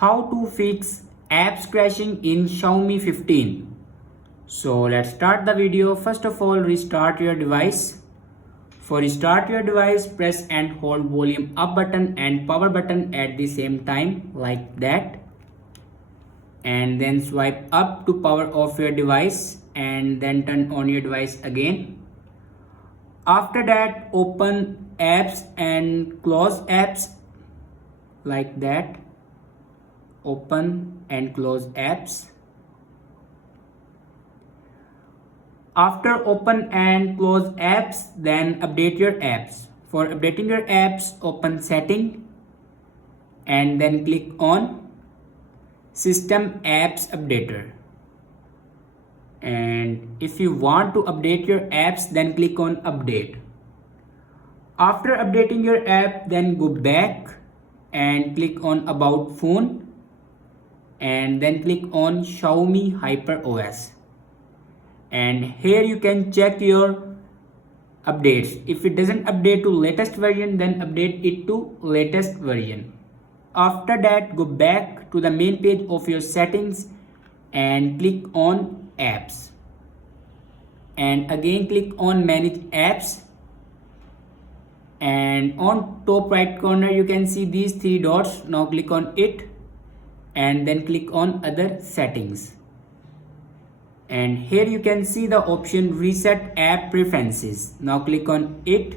How to fix apps crashing in Xiaomi 15. So let's start the video. First of all, restart your device. For restart your device, press and hold volume up button and power button at the same time like that. And then swipe up to power off your device and then turn on your device again. After that, open apps and close apps like that. Open and close apps. After open and close apps, then update your apps. For updating your apps, open setting and then click on system apps updater. And if you want to update your apps, then click on update. After updating your app, then go back and click on about phone and then click on Xiaomi Hyper OS. And here you can check your updates. If it doesn't update to latest version, then update it to latest version. After that, go back to the main page of your settings and click on apps. And again click on manage apps. And on top right corner you can see these three dots. Now click on it and then click on other settings. And here you can see the option reset app preferences. Now click on it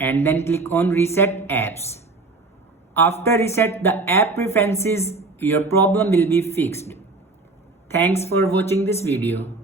and then click on reset apps. After reset the app preferences, your problem will be fixed. Thanks for watching this video.